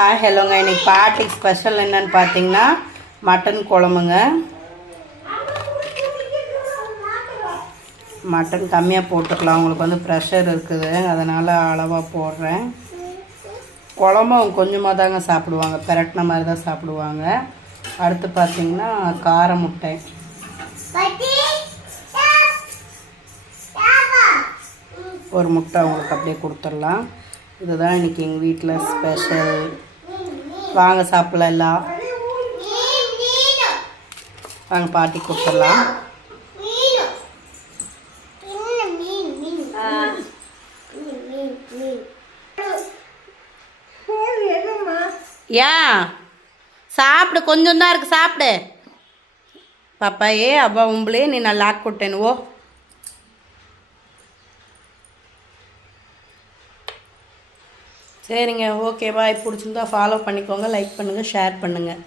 Hi ஹலோங்க. இன்றைக்கி பார்ட்டிக்கு special என்னென்னு பார்த்தீங்கன்னா மட்டன் குழம்புங்க. மட்டன் கம்மியாக போட்டுக்கலாம், உங்களுக்கு வந்து ப்ரெஷர் இருக்குது, அதனால் அளவாக போடுறேன். குழம்பும் கொஞ்சமாக தாங்க சாப்பிடுவாங்க, பெரட்டின மாதிரி தான் சாப்பிடுவாங்க. அடுத்து பார்த்திங்கன்னா கார முட்டை, ஒரு முட்டை அவங்களுக்கு அப்படியே கொடுத்துடலாம். இதுதான் இன்றைக்கி எங்கள் வீட்டில் ஸ்பெஷல். வாங்க சாப்பிடலாம் எல்லாம். வாங்க பாட்டி கொடுத்துடலாம். ஏன் சாப்பிடு, கொஞ்சம் தான் இருக்குது, சாப்பிடு பாப்பா. அவ்வா உம்பளே நீ நான் லாக் ಕೊಟ್ಟೇನು. சரிங்க, ஓகே பாய். பிடிச்சிருந்தா ஃபாலோ பண்ணிக்கோங்க, லைக் பண்ணுங்கள், ஷேர் பண்ணுங்கள்.